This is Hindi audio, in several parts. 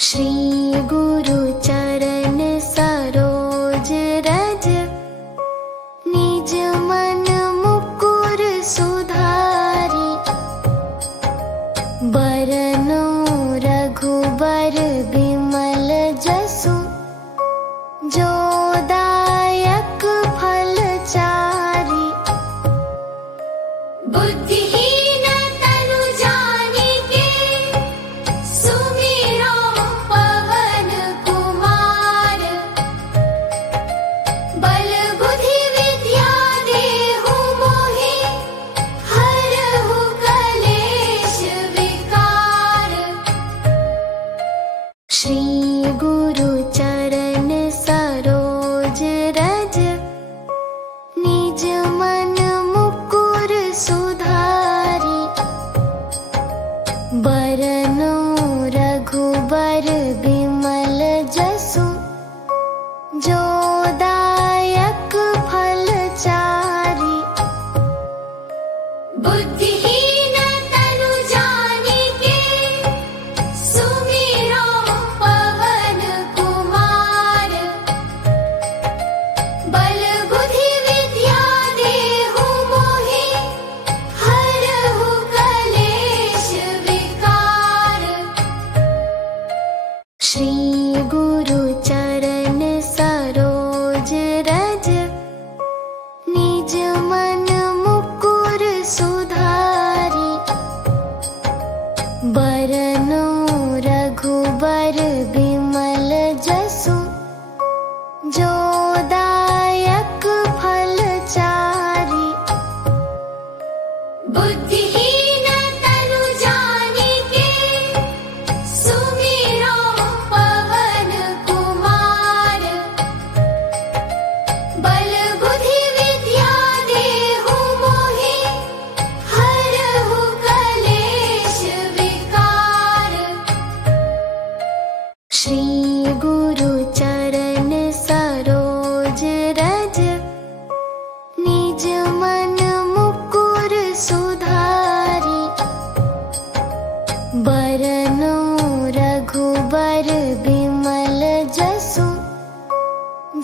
श्री गुरु चरण सरोज रज, निज मन मुकुर सुधारी। बरनो रघुबर बिमल जसु, जो दायक फल चारि। बुद्धिहीन तनु जानिके, सुमिरो पवन कुमार। बल बुद्धि विद्या देहु मोहि, हरहु कलेश विकार। श्री गुरु चरण सरोज रज, निज मन मुकुर सुधारी। बरनो रघुबर बिमल जसु, जो दायक फल चारि। बुद्धिहीन तनु जानिके, सुमिरो पवन कुमार। बल बुद्धि विद्या देहु मोहि, हरहु कलेश विकार। श्री गुरु चरण सरोज रज, निज मन मुकुर सुधारी। बरनो रघुबर बिमल जसु, जो दायक फल चारि। बुद्धिहीन तनु जानिके, सुमिरो पवन कुमार। बल बुद्धि विद्या देहु मोहि, हरहु कलेश विकार। श्री गुरु चरण सरोज रज, निज मन मुकुर सुधारी। बरनो रघुबर बिमल जसु,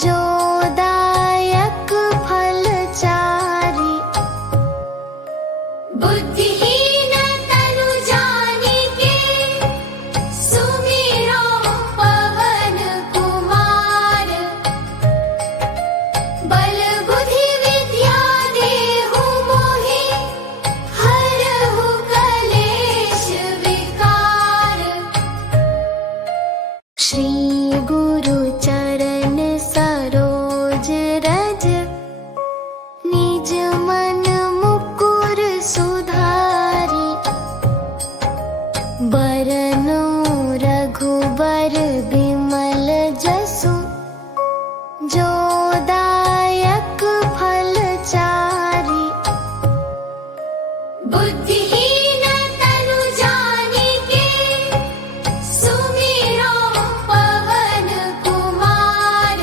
जो दायक फल चारि। बुद्धिहीन तनु जानिके, सुमिरो पवन कुमार। बल बुद्धि विद्या देहु मोहि, हरहु कलेश विकार। श्री गुरु चरण सरोज रज, निज मन मुकुर सुधारी। बरनो रघुबर बिमल जसु, जो दायक फल चारि। बुद्धिहीन तनु जानिके, सुमिरो पवन कुमार।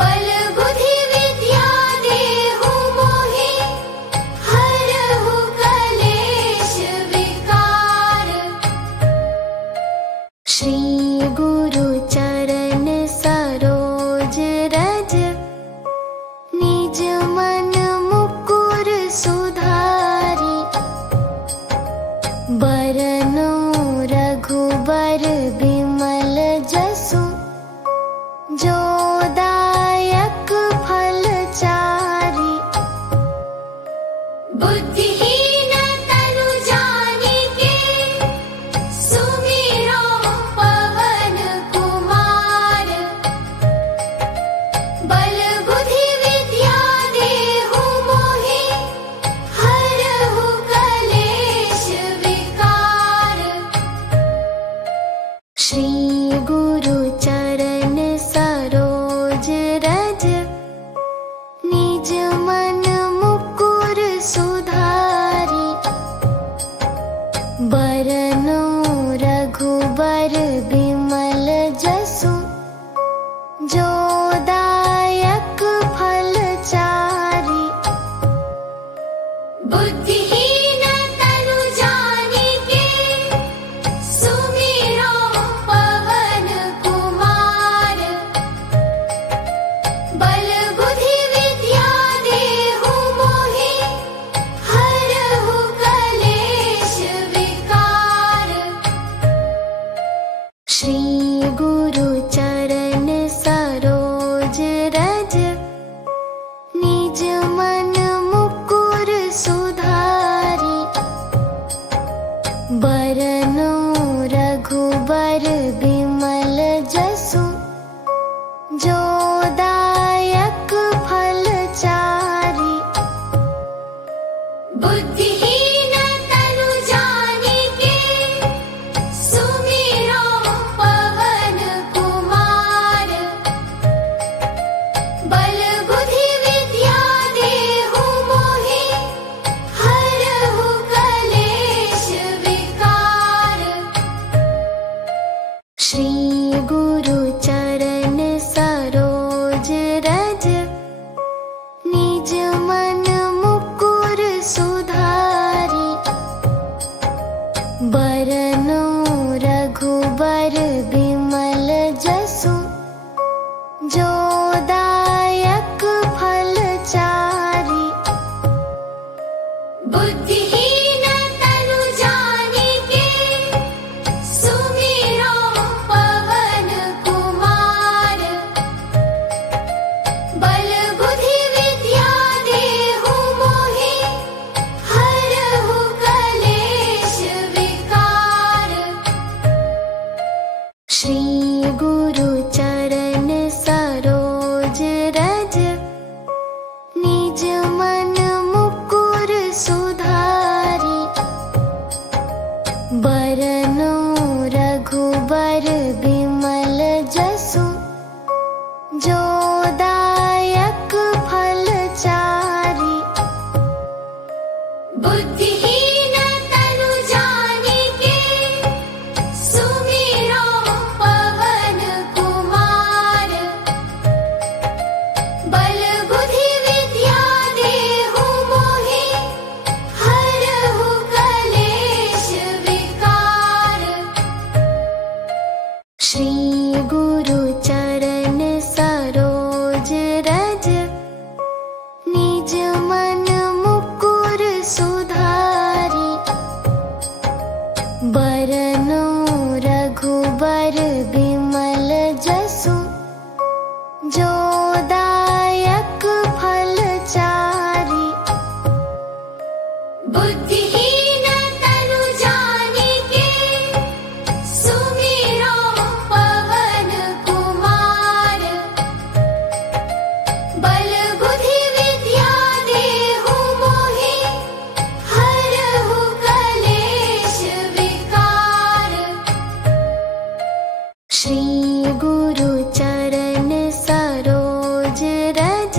बल बुद्धि विद्या देहु मोहि, हरहु कलेश विकार। श्री गुरु चरण सरोज रज, निज मन मुकुर सुधारी। बरनो रघुबर बिमल जसु, जो दायक फल चारि। बुद्धिहीन तनु जानिके, सुमिरो पवन कुमार। बल बुद्धि विद्या देहु मोहि, हरहु कलेश विकार। श्री गुरु चरण सरोज रज, निज मन मुकुर सुधारी। बरनो रघुबर बिमल जसु, जो दायक फल चारि। बुद्धिहीन तनु जानिके, सुमिरो श्री गुरु चरण सरोज रज, निज मन मुकुर सुधारी। बरनो रघुबर बिमल जसु, जो दायक फल चारि। बुद्धिहीन तनु जानिके, सुमिरो पवन कुमार। बल बुद्धि विद्या देहु मोहि, हरहु कलेश विकार। श्री गुरु चरण सरोज रज, निज मन मुकुर सुधारी। बरनो रघुबर बिमल जसु, जो दायक फल चारि। बुद्धिहीन तनु जानिके, सुमिरो पवन कुमार। बल बुद्धि विद्या देहु मोहि, हरहु कलेश विकार। श्री गुरु चरण सरोज रज, निज मन मुकुर सुधारी। बरनो रघुबर बिमल जसु, जो दायक फल चारि। बुद्धिहीन तनु जानिके, सुमिरो पवन कुमार। बल बुद्धि विद्या देहु मोहि, हरहु कलेश विकार। श्री गुरु चरण सरोज रज, निज मन मुकुर सुधारी। बरनो रघुबर बिमल जसु, जो दायक फल चारि। बुद्धिहीन तनु जानिके, सुमिरो पवन कुमार। बल बुद्धि विद्या देहु मोहि, हरहु कलेश विकार। श्री गुरु चरण सरोज रज,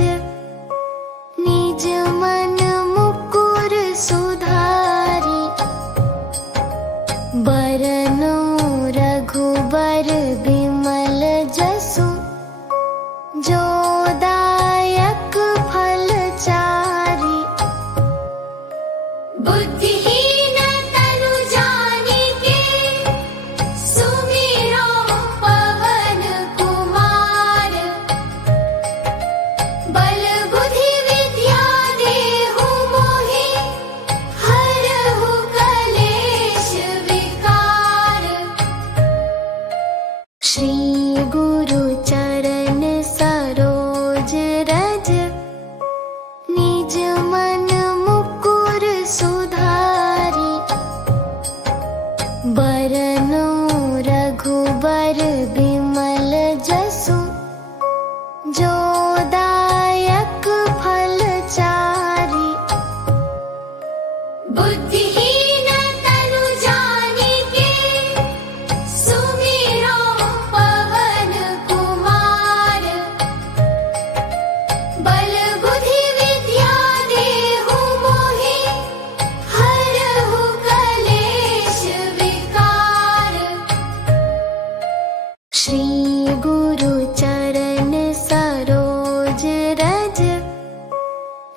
निज मन मुकुर सुधारी। बरनो रघुबर बिमल जसु, जो दायक फल चारि। बुद्धिहीन तनु जानिके, सुमिरो पवन कुमार। बल बुद्धि विद्या देहु मोहि, हरहु कलेश विकार। श्री गुरु चरण सरोज रज, निज मन मुकुर सुधारी। बरनो रघुबर बिमल जसु, जो दायक फल चारि। बुद्धिहीन तनु जानिके, सुमिरो पवन कुमार। बल बुद्धि विद्या देहु मोहि, हरहु कलेश विकार। श्री गुरु चरण सरोज रज,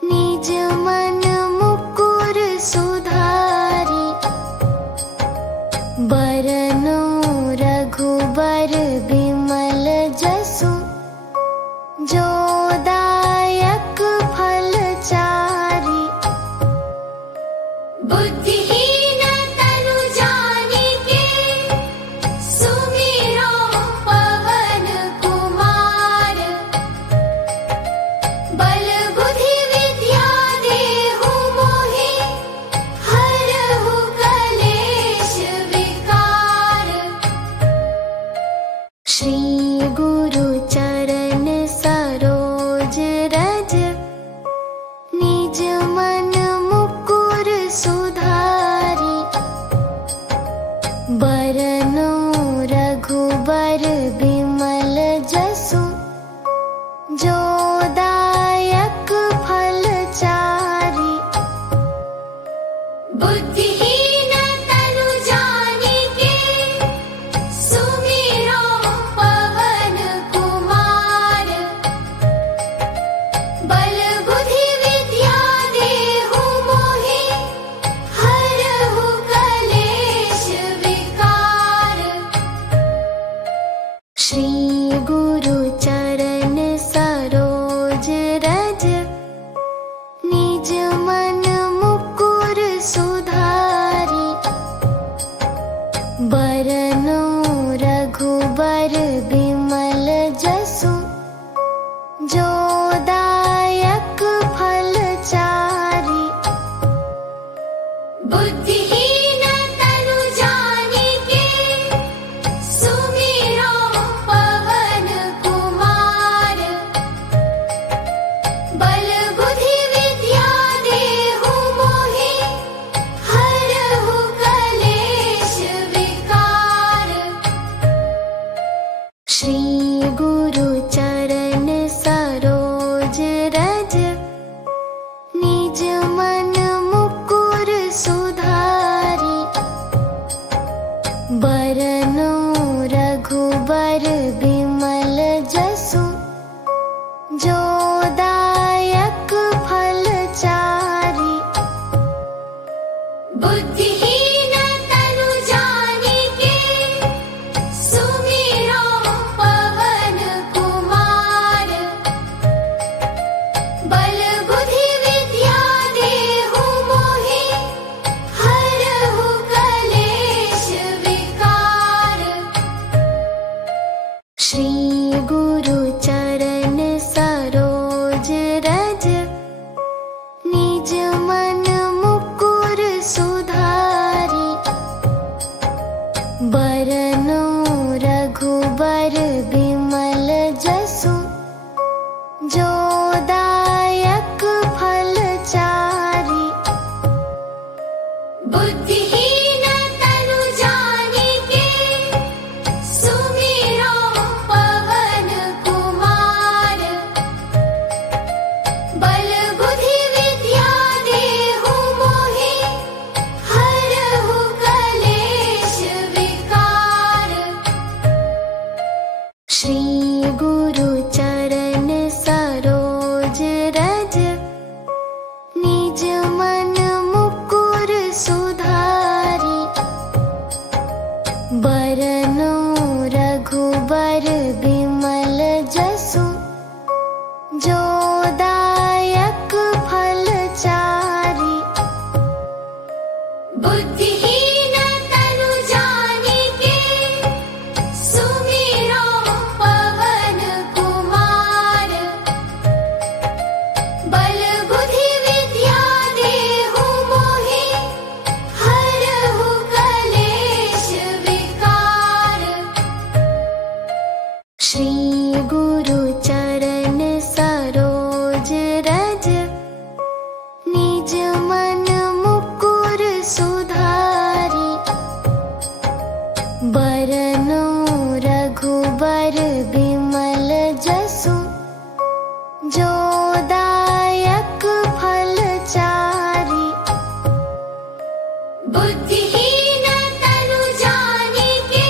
निज मन मुकुर सुधारी। बरनो रघुबर बिमल जसु, जो दायक फल चारि। बुद्धिहीन तनु जानिके, सुमिरो रघुबर बिमल जसु, जो दायक फल चारि। बुद्धिहीन तनु जानिके, सुमिरो पवन कुमार। बल बुद्धि विद्या देहु मोहि, हरहु कलेश विकार। श्री गुरु चरण सरोज रज, निज मन मुकुर सुधारि। बरनु रघुबर बिमल जसु, जो दायक फल चारि। बुद्धिहीन तनु जानिके, सुमिरो पवन कुमार। बल बुद्धि विद्या देहु मोहि, हरहु कलेश विकार। श्री गुरु चरण सरोज रज, निज मन मुकुर सुधारि। बरनु रघुबर बिमल जसु, जो दायक फल चारि। बुद्धिहीन तनु जानिके, सुमिरो पवन कुमार। बल बुद्धि विद्या देहु मोहि, हरहु कलेश विकार। श्री गुरु चरण सरोज रज, निज मन मुकुर सुधारि। बरनु रघुबर बिमल जसु, जो दायक फल चारि। बुद्धिहीन तनु जानिके, सुमिरो पवन कुमार। बल बुद्धि विद्या देहु मोहि, हरहु कलेश विकार। श्री गुरु चरण सरोज रज, निज मन मुकुर सुधारि। बरनु रघुबर बिमल जसु, जो दायक फल चारि। बुद्धिहीन तनु जानिके,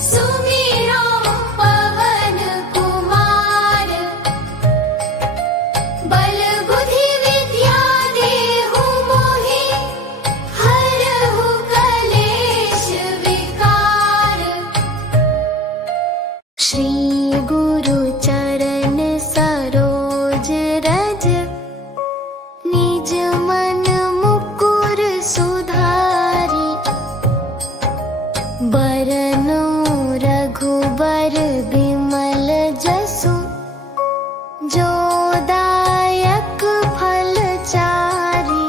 सुमिरो पवन कुमार। बल बुद्धि विद्या देहु मोहि, हरहु कलेश विकार। श्री गुरु चरण सरोज रज, निज मन मुकुर सुधारि। बरनु रघुबर बिमल जसु, जो दायक फल चारि।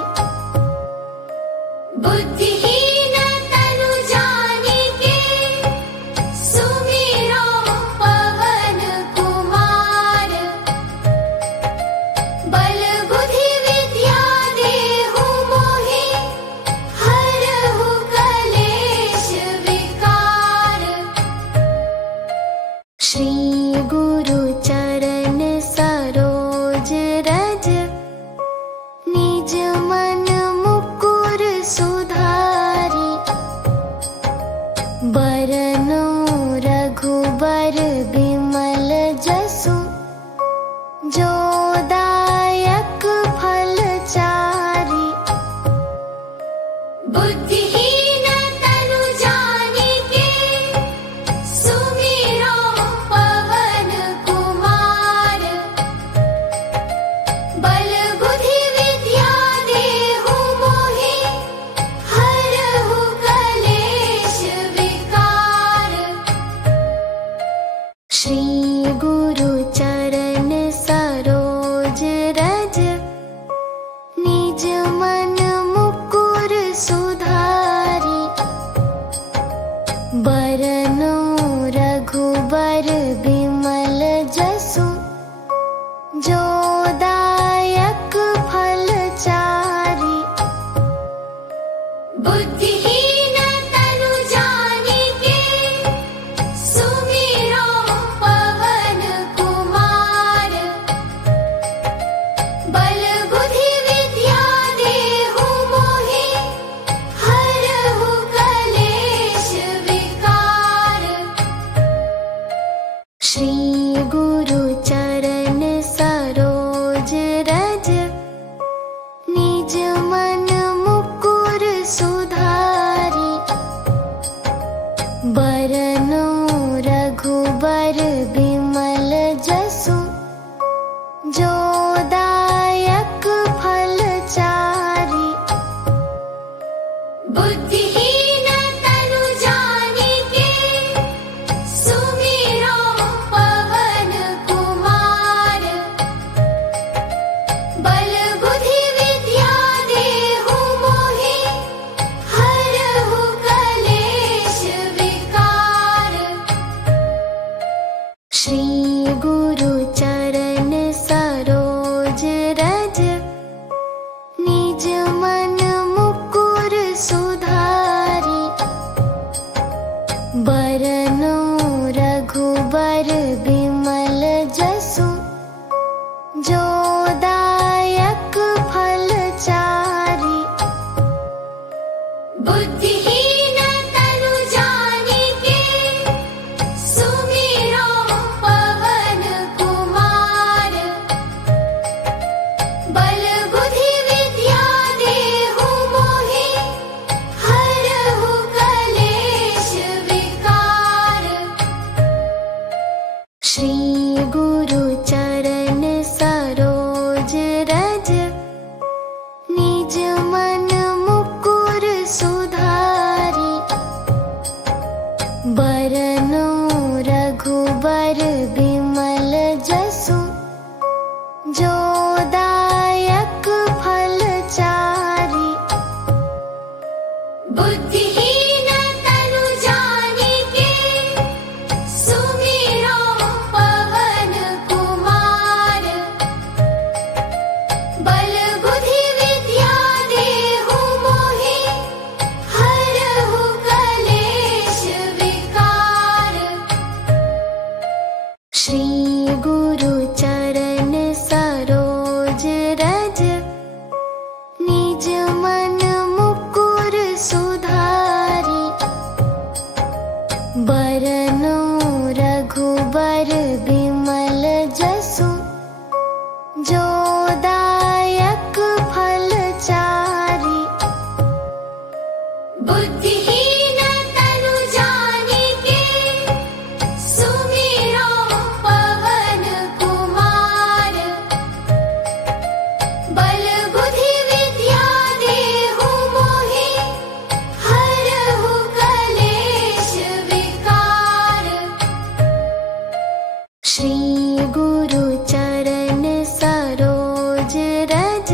बुद्धिहीन तनु जानिके, सुमिरो पवन कुमार। बल बुद्धि विद्या देहु मोहि, हरहु कलेश विकार। श्री बरनो रघुबर बिमल जसु, जो दायक फल चारि। बुद्धिहीन तनु जानिके, सुमिरो पवन कुमार। बल बुद्धि विद्या देहु मोहि, हरहु कलेश विकार। श्री गुरु चरण सरोज रज, निज मन मुकुर सुधारि। बरनो रघुबर बिमल जसु, जो दायक फल चारि। बुद्धिहीन तनु जानिके, सुमिरो पवन कुमार। बल बुद्धि विद्या देहु मोहि, हरहु कलेश विकार। श्री गुरु चरण सरोज रज, निज मन मुकुर सुधारि। बरनो रघुबर बिमल जसु, जो दायक फल चारि। बुद्धिहीन तनु जानिके, सुमिरो पवन कुमार। बल बुद्धि विद्या देहु मोहि, हरहु कलेश विकार। श्री गुरु चरण सरोज रज, निज मन मुकुर सुधारि। बरनो रघुबर बिमल जसु, जो दायक फल चारि। बुद्धिहीन तनु जानिके, सुमिरो पवन कुमार। बल बुद्धि विद्या देहु मोहि, हरहु कलेश विकार। श्री गुरु चरण सरोज रज, निज मन मुकुर सुधारि। बरनो रघुबर बिमल जसु, जो दायक फल चारि। बुद्धिहीन तनु जानिके, सुमिरो पवन कुमार। बल बुद्धि विद्या देहु मोहि, हरहु कलेश विकार। श्री गुरु चरण सरोज रज,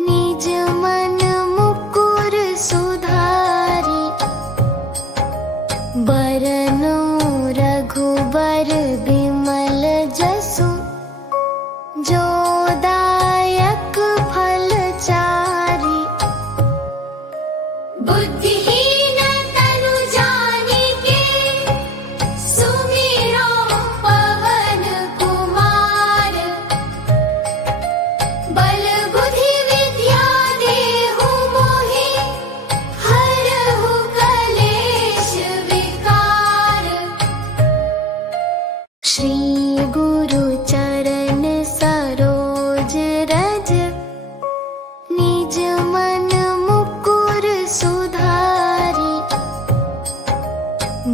निज मन मुकुर सुधारि। बरनो रघुबर बिमल जसु, जो दायक फल चारि। बुद्धिहीन तनु जानिके, सुमिरो पवन कुमार। बल बुद्धि विद्या देहु मोहि, हरहु कलेश विकार। श्री गुरु चरण सरोज रज, निज मन मुकुर सुधारि।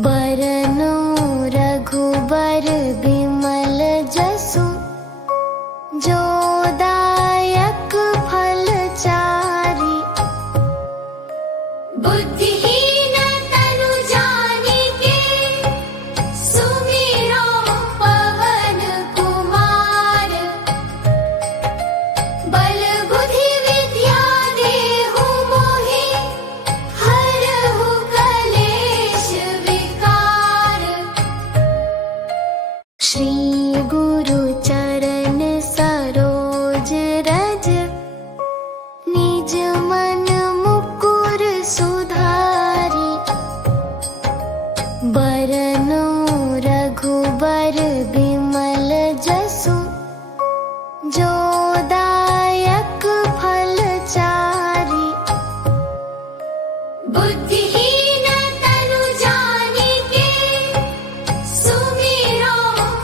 बरनो रघुबर बिमल जसु, जो दायक फल चारि। बुद्धिहीन तनु जानिके, सुमिरो पवन कुमार। बल बुद्धि विद्या देहु मोहि, हरहु कलेश बरनो रघुबर बिमल जसु, जो दायक फल चारि। बुद्धिहीन तनु जानिके, सुमिरो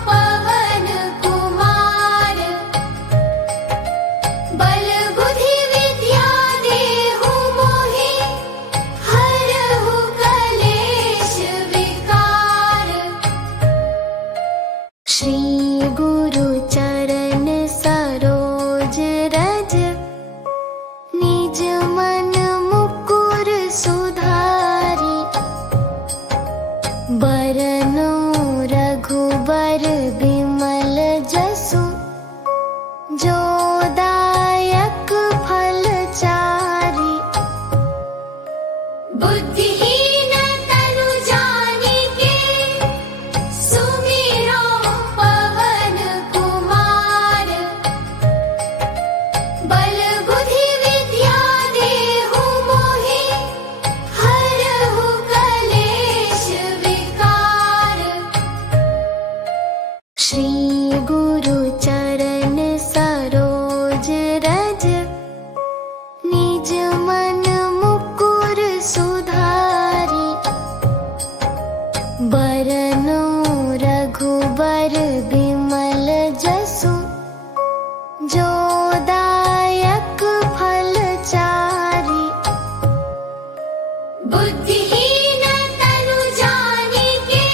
पवन कुमार। बल बुद्धि विद्या देहु मोहि, हरहु कलेश विकार। श्री गुरु चरण सरोज रज, निज मन मुकुर सुधारि। बरनो रघुबर बिमल जसु, जो दायक फल चारि। बुद्धिहीन तनु जानिके, सुमिरो पवन कुमार। बल बुद्धि विद्या देहु मोहि, हरहु कलेश विकार। श्री गुरु चरण सरोज रज, निज मन मुकुर सुधारि। बरनो रघुबर बिमल जसु, जो दायक फल चारि। बुद्धिहीन तनु जानिके,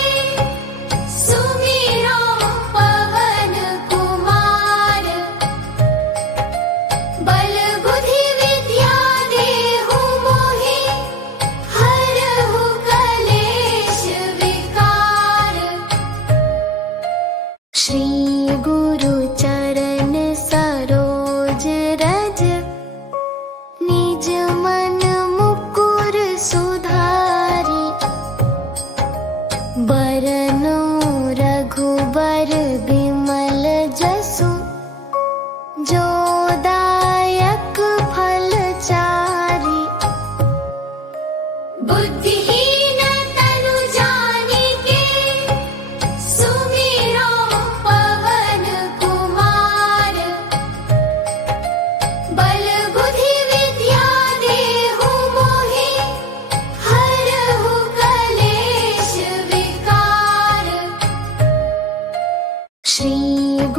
सुमिरो पवन कुमार। बल बुद्धि विद्या देहु मोहि, हरहु कलेश विकार। श्री गुरु चरण सरोज रज, निज मन मुकुर सुधारि। बरनो रघुबर बिमल जसु, जो दायक फल चारि। बुद्धिहीन तनु जानिके, सुमिरो पवन कुमार। बल बुद्धि विद्या देहु मोहि, हरहु कलेश विकार। श्री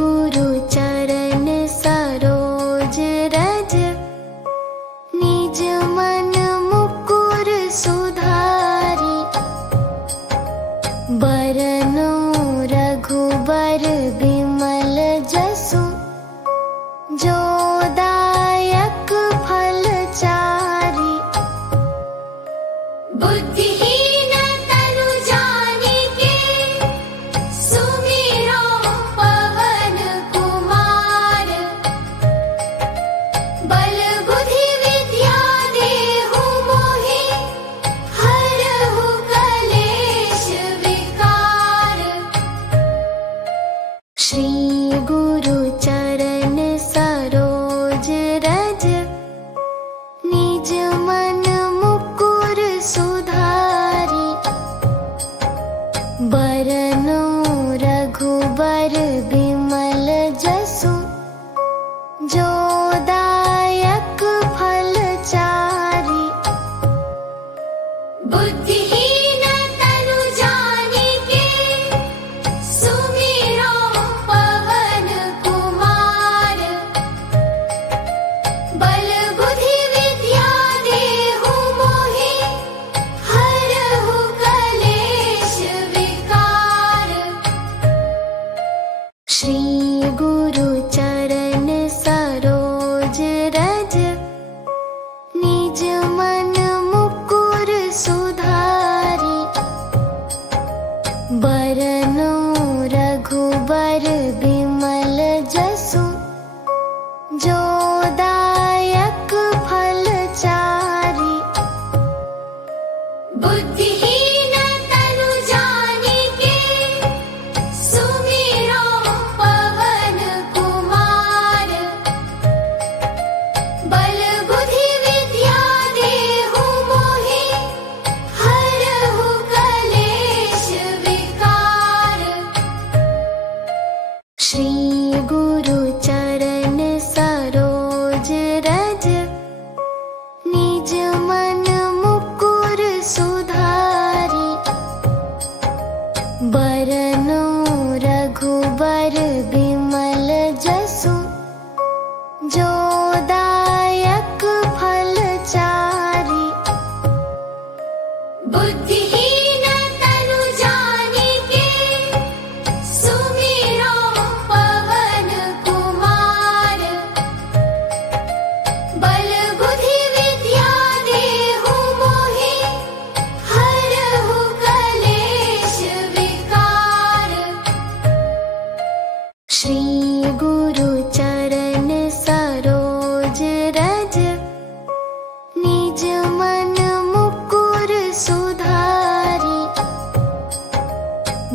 गुरु चरण सरोज रज, निज मन मुकुर सुधारि। बरनो रघुबर बिमल जसु, जो दायक फल चारि। बुद्धिहीन तनु जानिके, सुमिरो पवन कुमार। बल बुद्धि विद्या देहु मोहि, हरहु कलेश विकार। श्री गुरु चरण सरोज रज, निज मन मुकुर सुधारि। बरनो रघुबर बिमल जसु, जो दायक फल चारि। बुद्धिहीन तनु जानिके, सुमिरो पवन कुमार। बल बुद्धि विद्या देहु मोहि, हरहु कलेश विकार।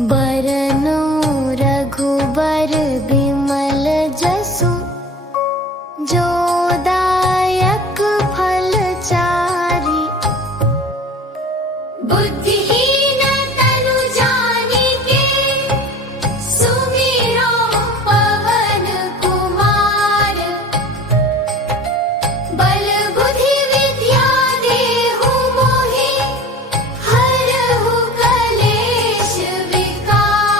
बरनु रघुबर बिमल जसु, जो दायक फल चारि। बुद्धिहीन तनु जानिके, सुमिरो पवन कुमार। बल बुद्धि विद्या देहु मोहि, हरहु कलेश विकार।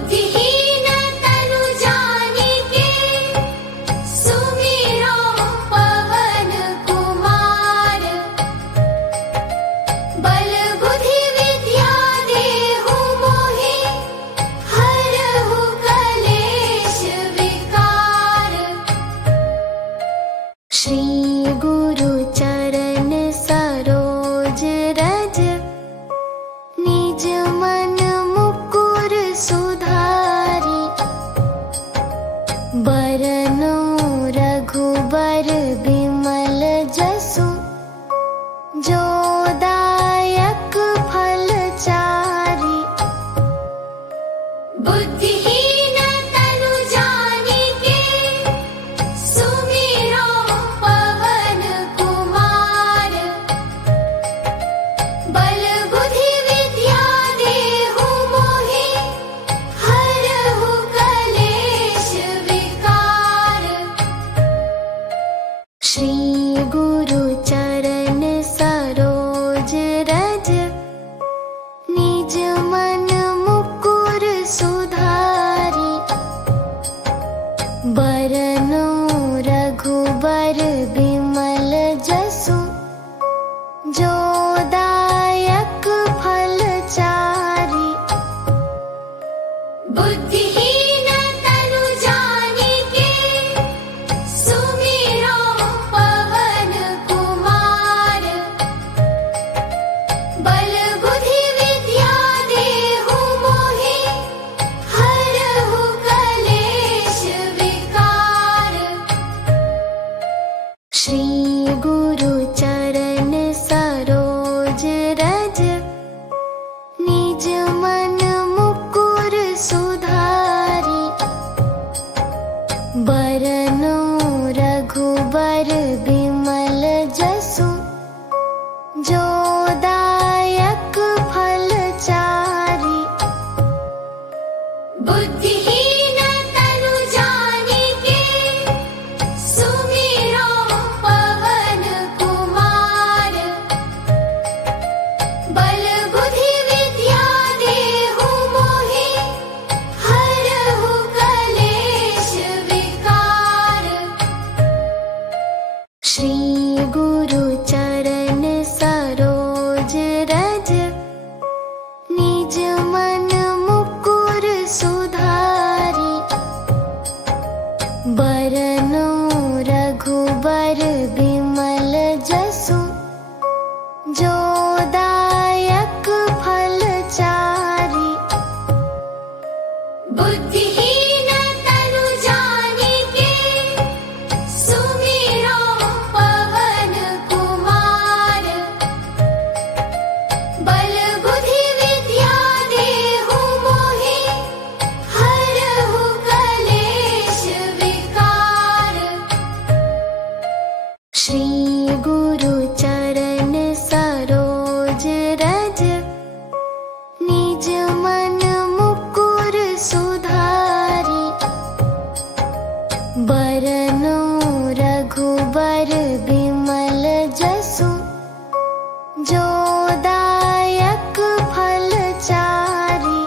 बुद्धिहीन तनु जानिके सुमिरो पवन कुमार। बल बुद्धि विद्या देहु मोहि हरहु कलेश विकार। श्री गुरु चरण सरोज रज निज मन मुकुर सुधारी। बरनो रघुबर बिमल जसु जो दायक फल चारि। बुद्धिहीन तनु जानिके सुमिरो पवन कुमार। बल बुद्धि विद्या देहु मोहि हरहु कलेश विकार। श्री गुरु चरण सरोज रज निज मन मुकुर सुधारी। बरनो रघुबर बिमल जसु जो दायक फल चारि। बुद्धिहीन तनु जानिके सुमिरो पवन कुमार। बल बुद्धि विद्या देहु मोहि हरहु कलेश विकार। श्री गुरु चरण सरोज रज निज मन मुकुर सुधारी। बरनो रघुबर बिमल जसु जो दायक फल चारि। बुद्धिहीन तनु जानिके सुमिरो पवन कुमार। बल बुद्धि विद्या देहु मोहि हरहु कलेश विकार। श्री गुरु चरण सरोज रज निज मन मुकुर सुधारी। बरनो रघुबर बिमल जसु जो दायक फल चारि। बुद्धिहीन तनु जानिके सुमिरो पवन कुमार। बल बुद्धि विद्या देहु मोहि हरहु कलेश विकार। श्री गुरु चरण सरोज रज निज मन मुकुर सुधारी। बरनो रघुबर बिमल जसु जो दायक फल चारि।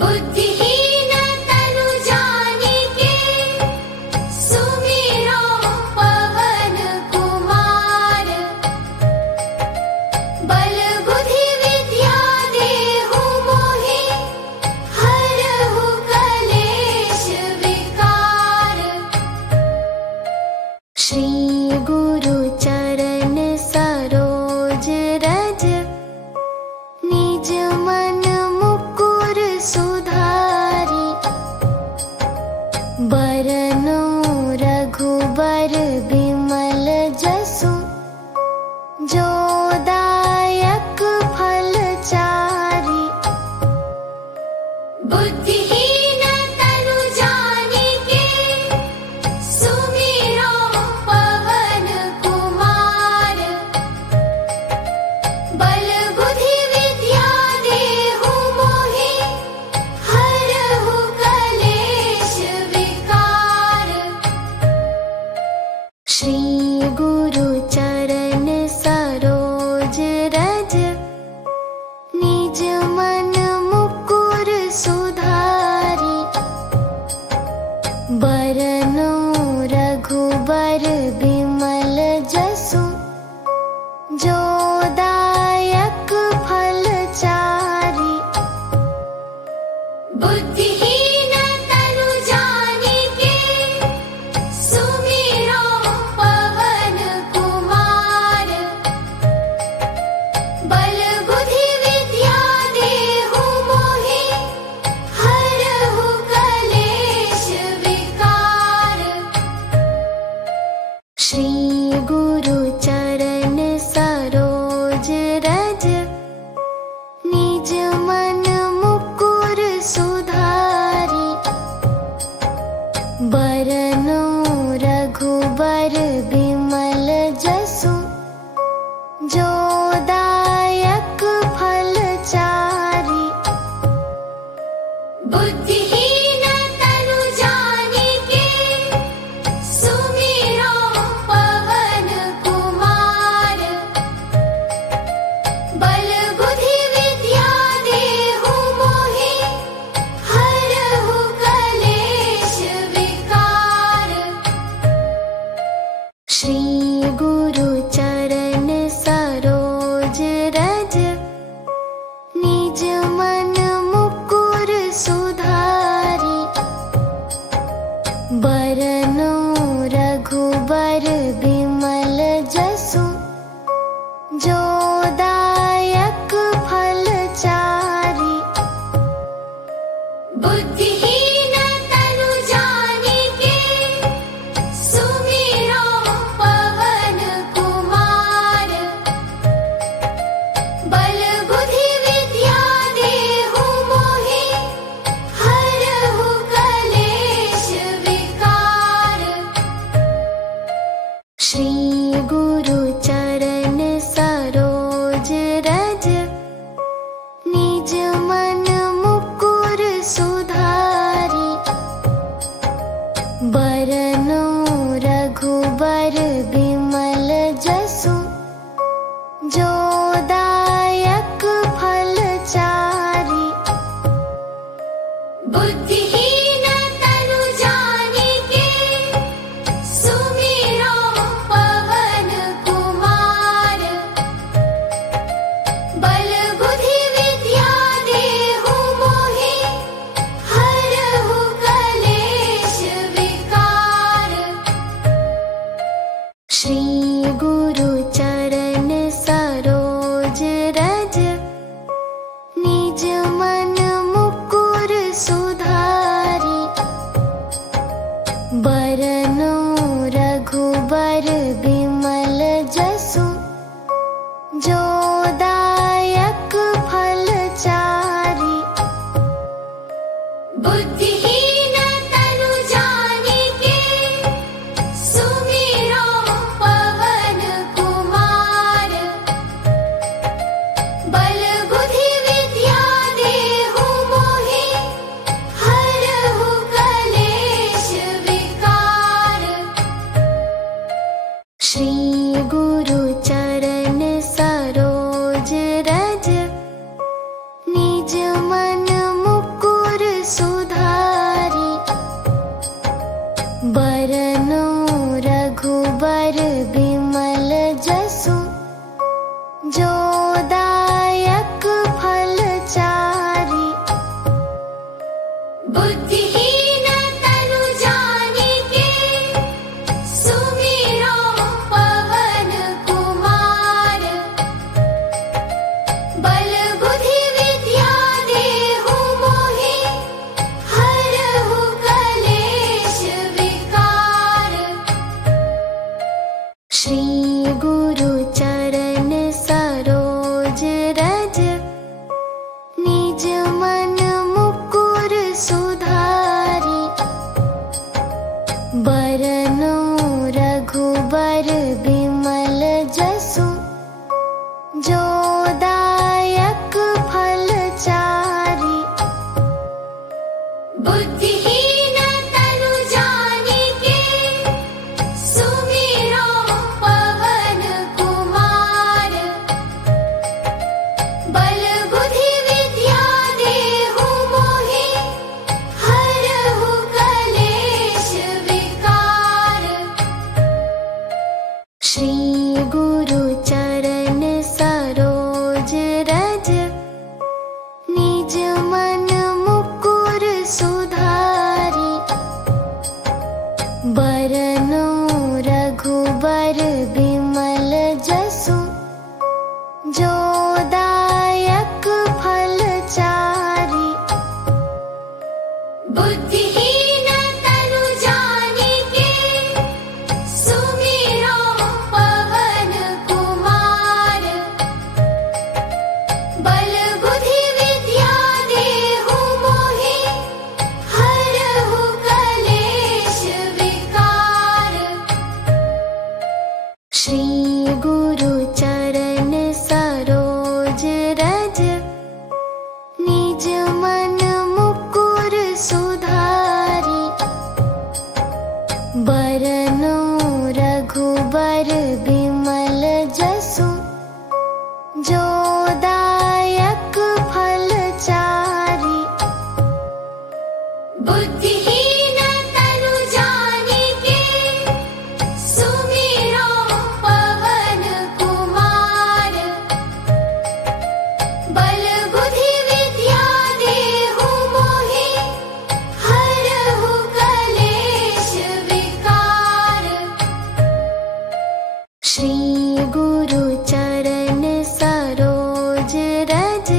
बुद्धिहीन तनु जानिके सुमिरो पवन कुमार। बल बुद्धि विद्या देहु मोहि हरहु कलेश विकार। श्री गुरु चरण सरोज रज निज मन मुकुर सुधारी। बरनो रघुबर बिमल जसु जो दायक फल चारि। बुद्धिहीन तनु जानिके सुमिरो पवन कुमार। बल बुद्धि विद्या देहु मोहि हरहु कलेश विकार। श्री गुरु चरण सरोज रज निज मन मुकुर बुद्धिहीन तनु जानिके सुमिरो पवन कुमार। बल बुद्धि विद्या देहु मोहि हरहु कलेश विकार। श्री गुरु चरण सरोज रज निज मन मुकुर सुधारी। बरनो रघुबर बिमल जसु जो दायक फल चारि। बुद्धिहीन तनु जानिके सुमिरो पवन कुमार। बल बुद्धि विद्या देहु मोहि हरहु कलेश विकार। श्री गुरु चरण सरोज रज निज मन मुकुर सुधारी। बरनो रघुबर बिमल जसु जो दायक फल चारि। बुद्धिहीन तनु जानिके सुमिरो पवन कुमार। बल बुद्धि विद्या देहु मोहि हरहु कलेश विकार। श्री गुरु चरण सरोज रज निज मन मुकुर सुधारी। बरनो रघुबर बिमल जसु जो दायक फल चारि। बुद्धिहीन तनु जानिके सुमिरो पवन कुमार। बल बुद्धि विद्या देहु मोहि हरहु कलेश विकार। श्री गुरु चरण सरोज रज निज मन मुकुर सुधारी। बरनो रघुबर बिमल जसु जो दायक फल चारि। बुद्धिहीन तनु जानिके सुमिरो पवन कुमार। बल बुद्धि विद्या देहु मोहि हरहु कलेश विकार। श्री गुरु चरण सरोज रज निज मन मुकुर सुधारी। बरनो रघुबर बिमल जसु जो दायक फल चारि। बुद्धिहीन तनु जानिके सुमिरो पवन कुमार। बल बुद्धि विद्या देहु मोहि हरहु कलेश विकार। श्री गुरु चरण सरोज रज निज मन मुकुर सुधारी। बरनो रघुबर बिमल जसु जो दायक फल चारि। बुद्धिहीन तनु जानिके सुमिरो पवन कुमार। बल बुद्धि विद्या देहु मोहि हरहु कलेश विकार। श्री गुरु चरण सरोज रज निज मन मुकुर बुद्धिहीन तनु जानिके सुमिरो पवन कुमार। बल बुद्धि विद्या देहु मोहि हरहु कलेश विकार। श्री गुरु चरण सरोज रज निज मन मुकुर सुधारी। बरनो रघुबर बिमल जसु जो दायक फल चारि। बुद्धिहीन तनु जानिके सुमिरो पवन कुमार। बल बुद्धि विद्या देहु मोहि हरहु कलेश विकार। श्री गुरु चरण सरोज रज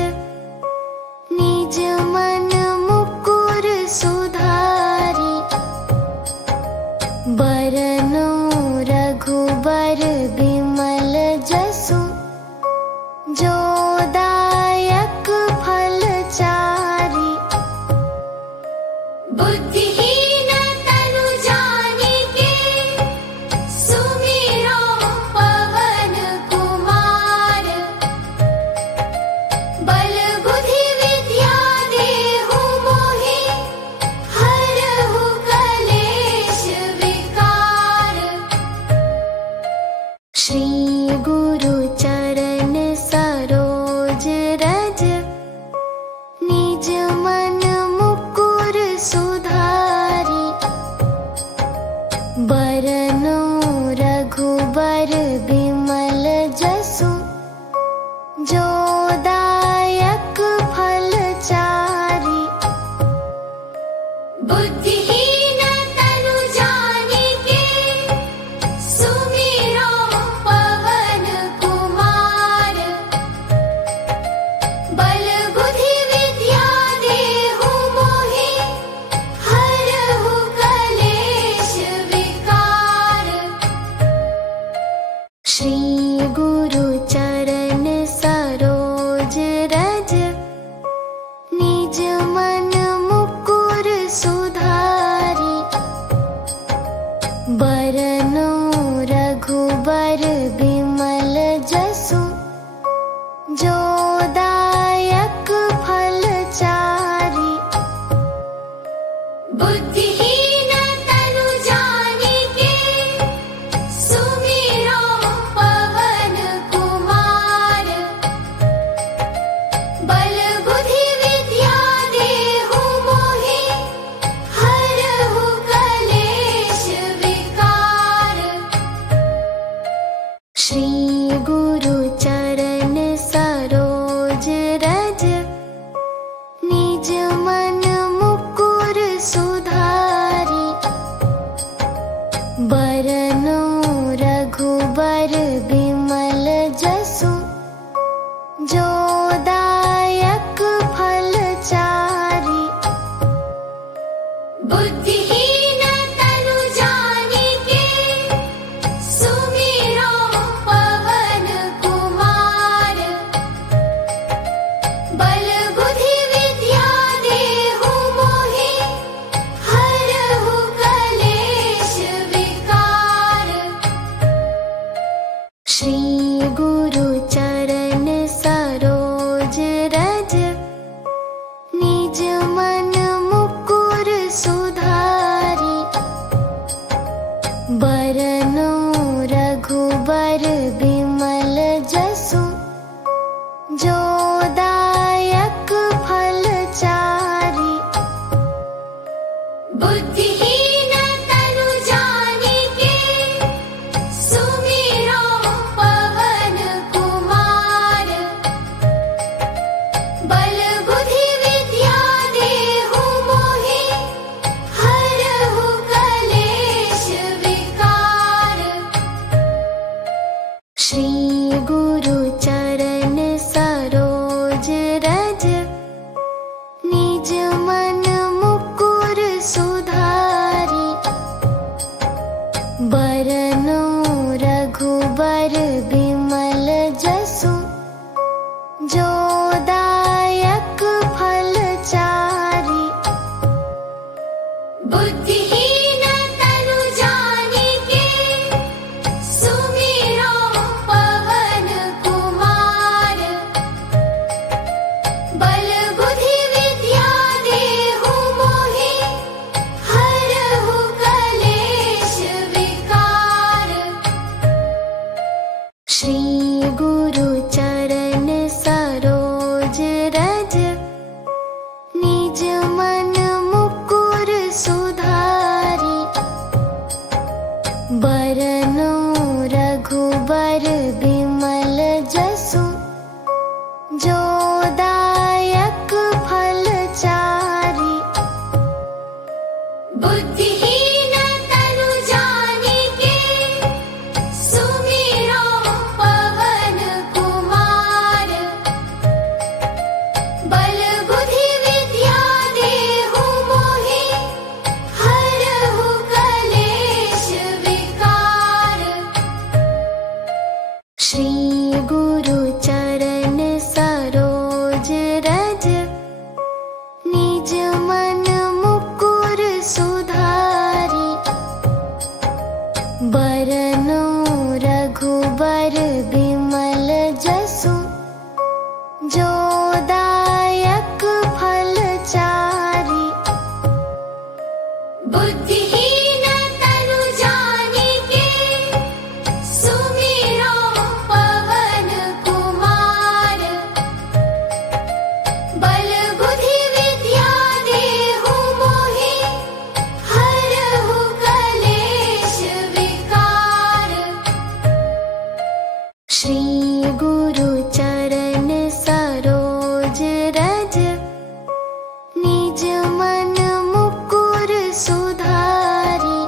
निज मन मुकुर सुधारी। बरनो रघुबर बिमल जसु जो दायक फल चारि। बुद्धिहीन तनु जानिके सुमिरो पवन कुमार। बल बुद्धि विद्या देहु मोहि हरहु कलेश विकार। श्री गुरु चरण सरोज रज निज मन मुकुर सुधारी। बरनो रघुबर बिमल जसु जो दायक फल चारि। बुद्धिहीन तनु जानिके सुमिरो पवन कुमार। बल बुद्धि विद्या देहु मोहि हरहु कलेश विकार। श्री गुरु चरण सरोज रज निज मन मुकुर सुधारी। बरनो रघुबर बिमल जसु जो दायक फल चारि। बुद्धिहीन तनु जानिके सुमिरो पवन कुमार। बल बुद्धि विद्या देहु मोहि हरहु कलेश विकार। श्री गुरु चरण सरोज रज निज मन मुकुर सुधारी। बरनो रघुबर बिमल जसु जो दायक फल चारि। बुद्धिहीन तनु जानिके सुमिरो पवन कुमार। बल बुद्धि विद्या देहु मोहि हरहु कलेश विकार। श्री गुरु चरण सरोज रज निज मन मुकुर सुधारी। बुद्धिहीन तनु जानिके सुमिरो पवन कुमार। बल बुद्धि विद्या देहु मोहि हरहु कलेश विकार। श्री गुरु चरण सरोज रज निज मन मुकुर सुधारी। बरनु रघुबर बिमल जसु जो दायक फल चारि। बुद्धिहीन तनु जानिके सुमिरो पवन कुमार। बल बुद्धि विद्या देहु मोहि हरहु कलेश विकार। श्री गुरु चरण सरोज रज निज मन मुकुर सुधारी। बरनु रघुबर बिमल जसु जो दायक फल चारि। बुद्धिहीन तनु जानिके सुमिरो पवन कुमार। बल बुद्धि विद्या देहु मोहि हरहु कलेश विकार। श्री गुरु चरण सरोज रज निज मन मुकुर सुधारी।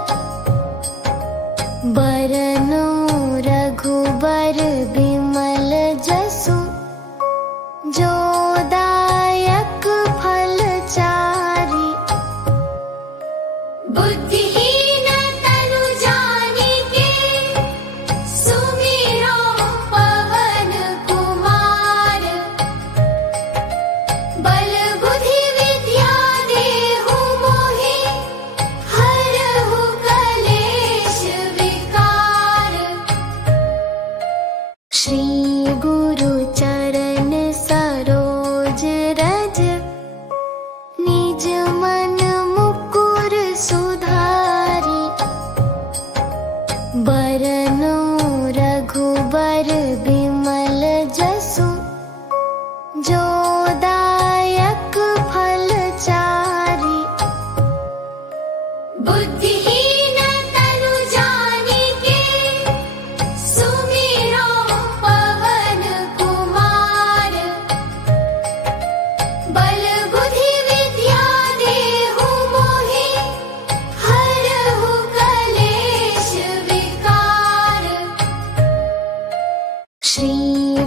बरनु रघुबर बिमल जसु जो दायक फल चारि। बुद्धिहीन तनु जानिके सुमिरो पवन कुमार। बल बुद्धि विद्या देहु मोहि हरहु कलेश विकार। श्री गुरु चरण सरोज रज निज मन मुकुर सुधारी। बरनु रघुबर बिमल जसु जो दायक फल चारि। बुद्धिहीन तनु जानिके सुमिरो पवन कुमार। बल बुद्धि विद्या देहु मोहि हरहु कलेश विकार। श्री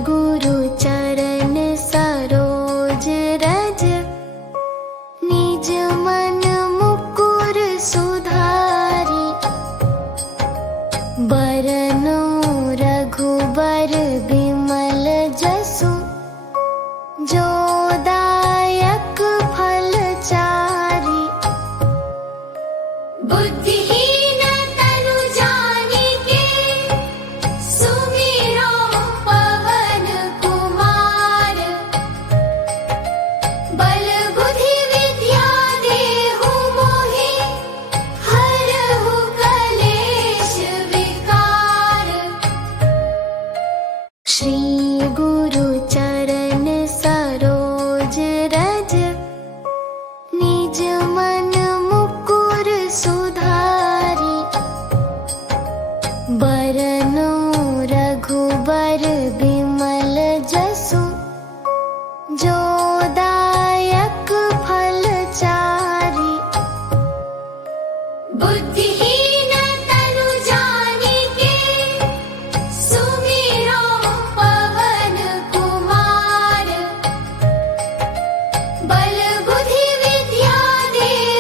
गुरु चरण सरोज रज निज मन मुकुर सुधारी। बरनु रघुबर बिमल जसु जो दायक फल चारि। बुद्धिहीन तनु जानिके सुमिरो पवन कुमार। बल बुद्धि विद्या देहु मोहि हरहु कलेश विकार। श्री गुरु चरण सरोज रज निज मन मुकुर सुधारी। बरनु रघुबर बिमल जसु जो दायक फल चारि। बुद्धिहीन तनु जानिके सुमिरो पवन कुमार। बल बुद्धि विद्या देहु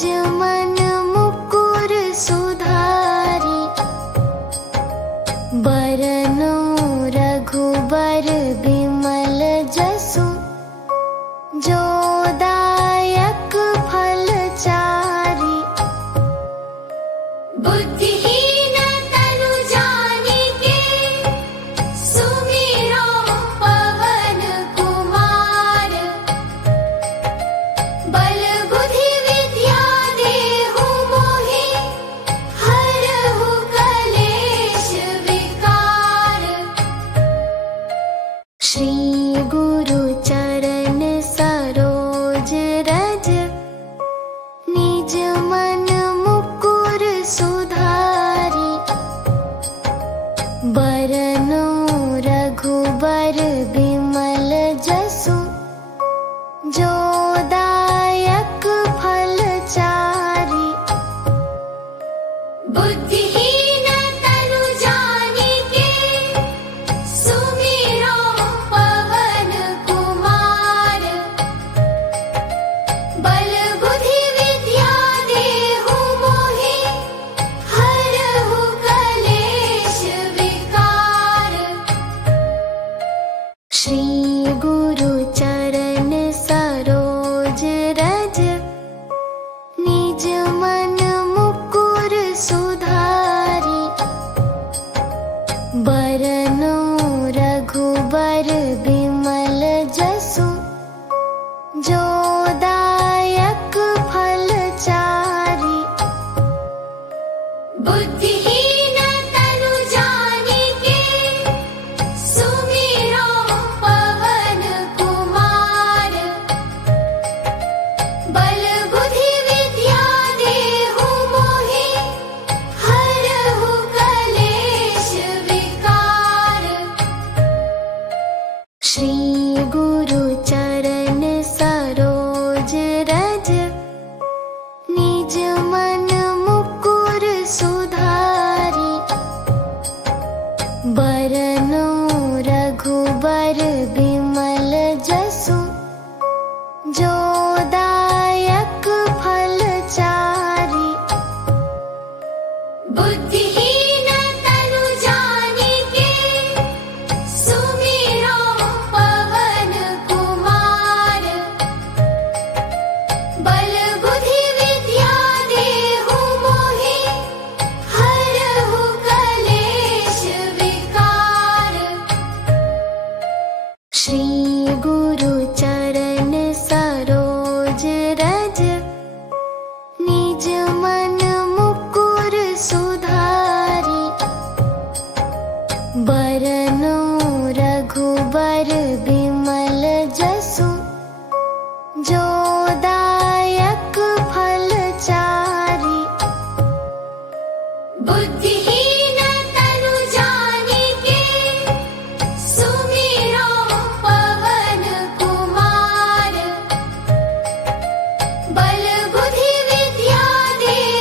निज मन मुकुर सुधारी बरनो रघुबर बिमल जसु जो दायक फल चारि बुद्धिहीन तनु जानिके सुमिरो पवन कुमार बल बुद्धि विद्या देहु मोहि हरहु कलेश विकार श्री गुरु चरण सरोज रज निज मन मुकुर सुधारी बरनो रघुबर बिमल जसु जो दायक फल चारि बुद्धिहीन तनु जानिके सुमिरो पवन कुमार बल बुद्धि विद्या देहु मोहि हरहु कलेश विकार श्री गुरु चरण सरोज रज निज मन मुकुर सुधारी बरनो रघुबर बिमल जसु जो दायक फल चारि बुद्धिहीन तनु जानिके सुमिरो पवन कुमार बल बुद्धि विद्या देहु मोहि हरहु कलेश विकार श्री गुरु चरण सरोज रज निज मन मुकुर सुधारी बरनो रघुबर बिमल जसु जो दायक फल चारि बुद्धिहीन तनु जानिके सुमिरो पवन कुमार बल बुद्धि विद्या देहु मोहि हरहु कलेश विकार श्री गुरु चरण सरोज रज निज मन मुकुर सुधारी बरनो रघुबर बिमल जसु जो दायक फल चारि बुद्धिहीन तनु जानिके सुमिरो पवन कुमार बल बुद्धि विद्या देहु मोहि हरहु कलेश विकार श्री गुरु चरण सरोज रज निज मन मुकुर सुधारी बरनो रघुबर बिमल जसु जो दायक फल चारि बुद्धिहीन तनु जानिके सुमिरो पवन कुमार बल बुद्धि विद्या देहु मोहि हरहु कलेश विकार श्री गुरु चरण सरोज रज निज मन मुकुर सुधारी बरनो रघुबर बिमल जसु जो दायक फल चारि बुद्धिहीन तनु जानिके सुमिरो पवन कुमार बल बुद्धि विद्या देहु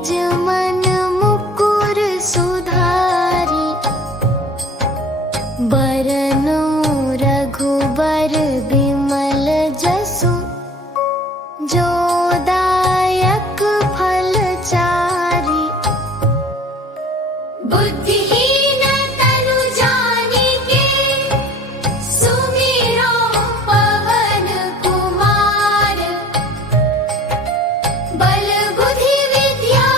निज मन मुकुर सुधारी, बरनु रघुबर बिमल जसु, जो दायक फल चारि। बुद्धिहीन तनु जानिके, सुमिरो पवन कुमार। बल बुद्धि विद्या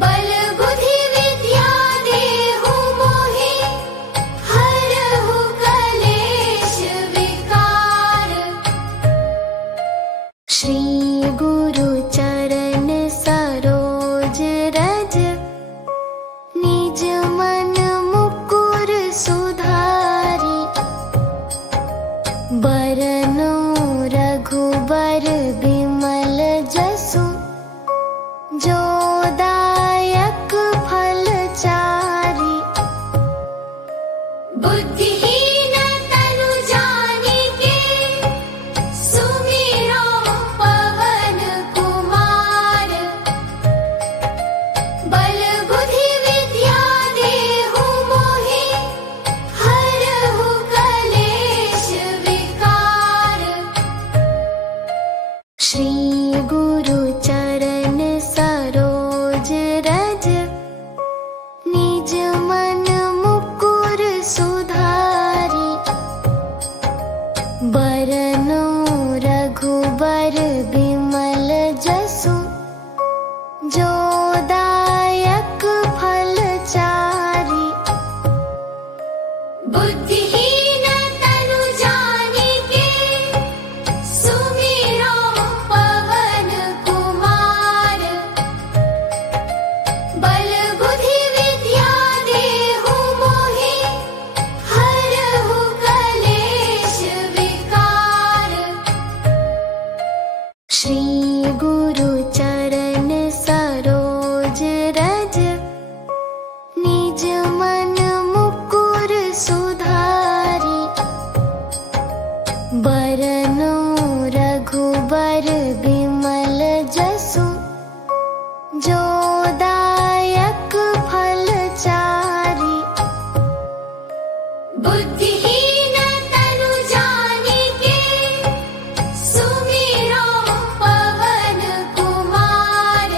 बल बुद्धि विद्या देहु मोहि हरहु कलेश विकार। श्री गुरु चरण सरोज रज निज मन मुकुर सुधारी। बरनु रघुबर बिमल जसु जो दायक फल चारि। बुद्धिहीन तनु जानिके सुमिरो पवन कुमार। बल बुद्धि विद्या देहु मोहि हरहु कलेश विकार। श्री गुरु चरण सरोज रज निज मन मुकुर सुधारी। बरनु रघुबर बिमल जसु जो दायक फल चारि। बुद्धिहीन तनु जानिके सुमिरो पवन कुमार। बल बुद्धि विद्या देहु मोहि हरहु कलेश विकार। श्री गुरु चरण सरोज रज निज मन मुकुर सुधारी। बरनु रघुबर बिमल जसु जो दायक फल चारि। बुद्धिहीन तनु जानिके सुमिरो पवन कुमार।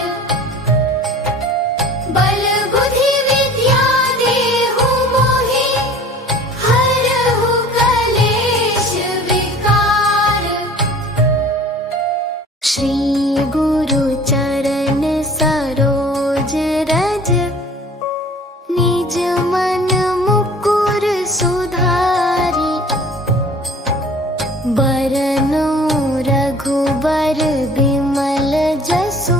बल बुद्धि विद्या देहु मोहि हरहु कलेश विकार। श्री गुरु चरण सरोज रज निज मन मुकुर सुधारी। बरनु रघुबर बिमल जसु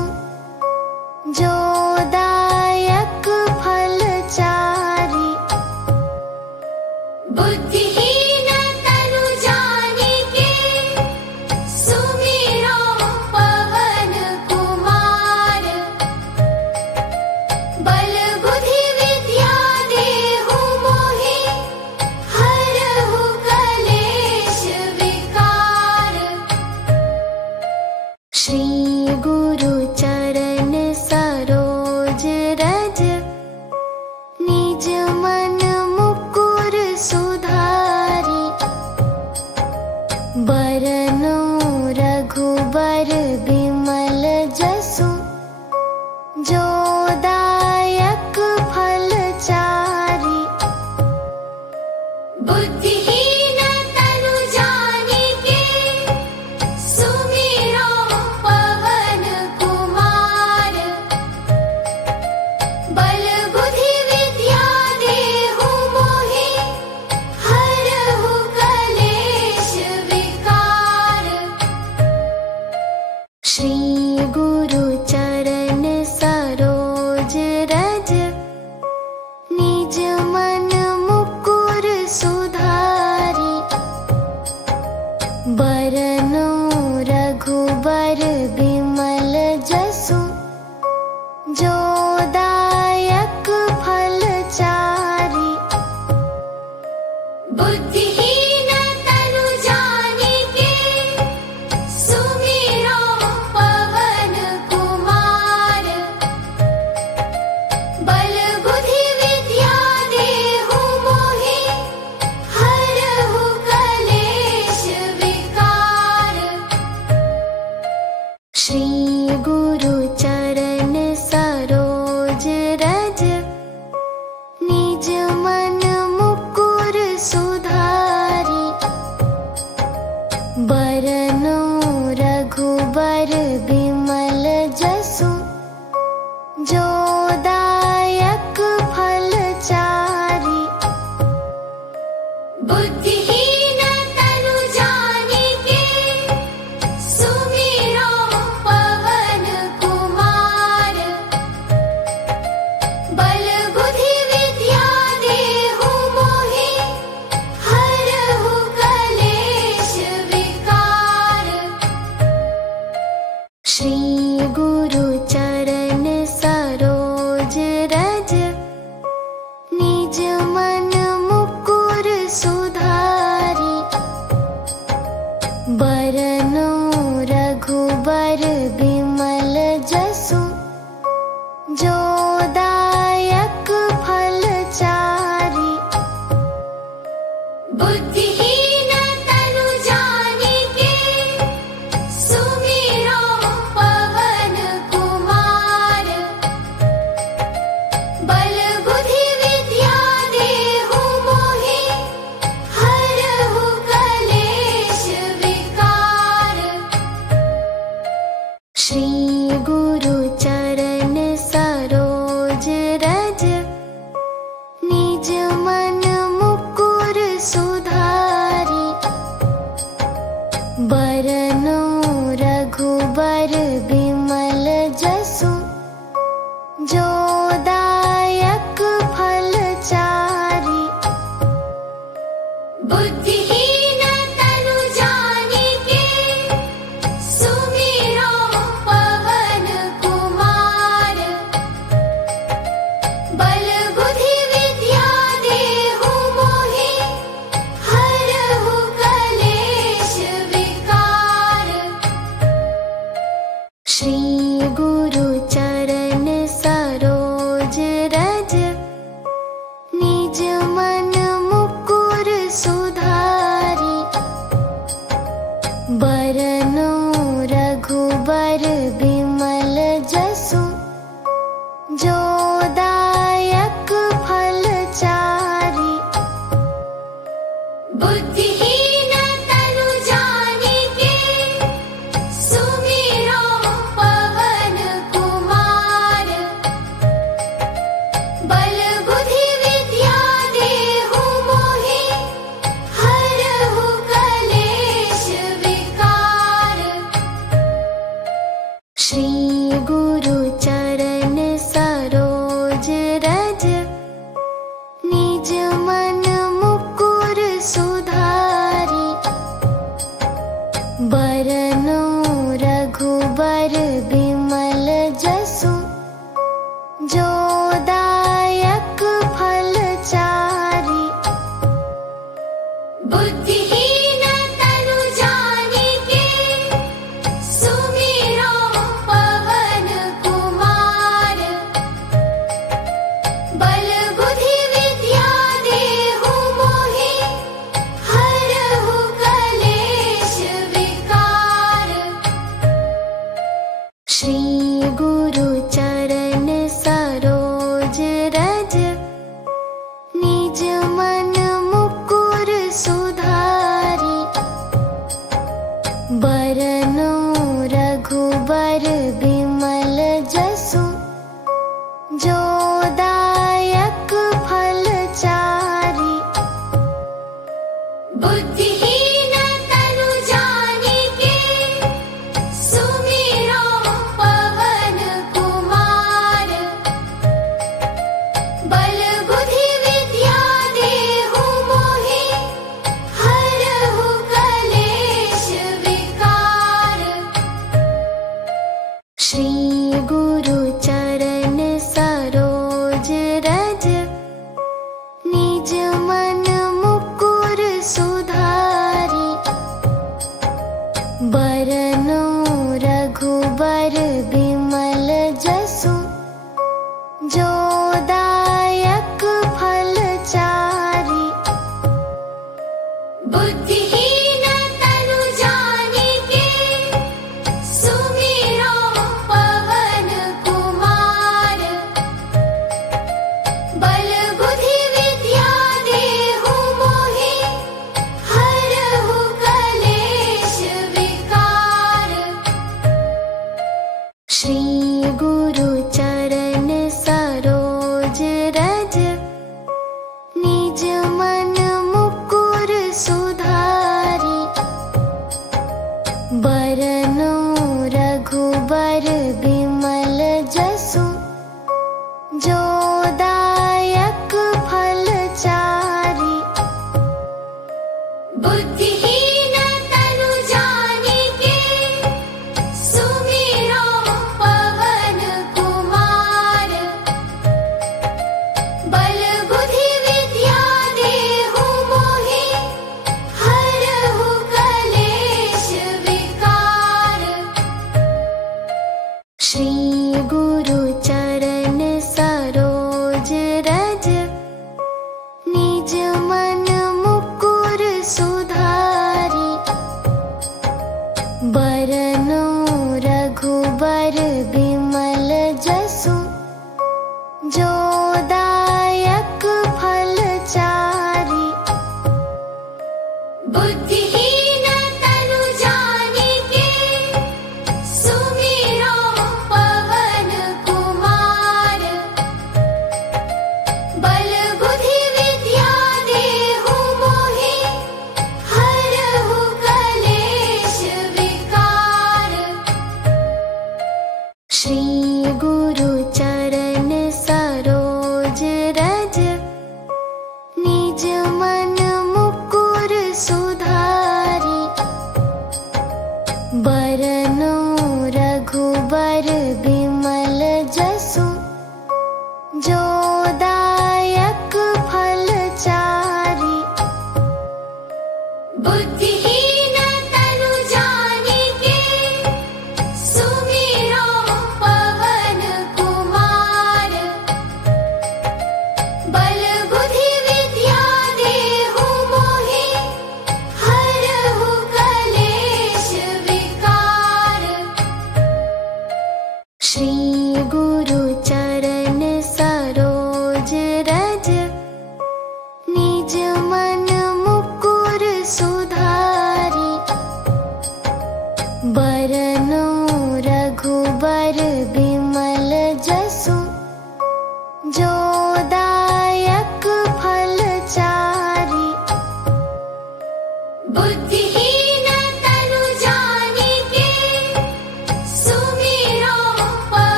जो दायक फल चारि। बुद्धिहीन तनु जानिके सुमिरो पवन कुमार। बल बुद्धि विद्या देहु मोहि हरहु कलेश विकार। श्री गुरु चरण सरोज रज निज मन मुकुर सुधारी। बरनु रघुबर बिमल जसु जो दायक फल चारि। बुद्धिहीन तनु जानिके सुमिरो पवन कुमार।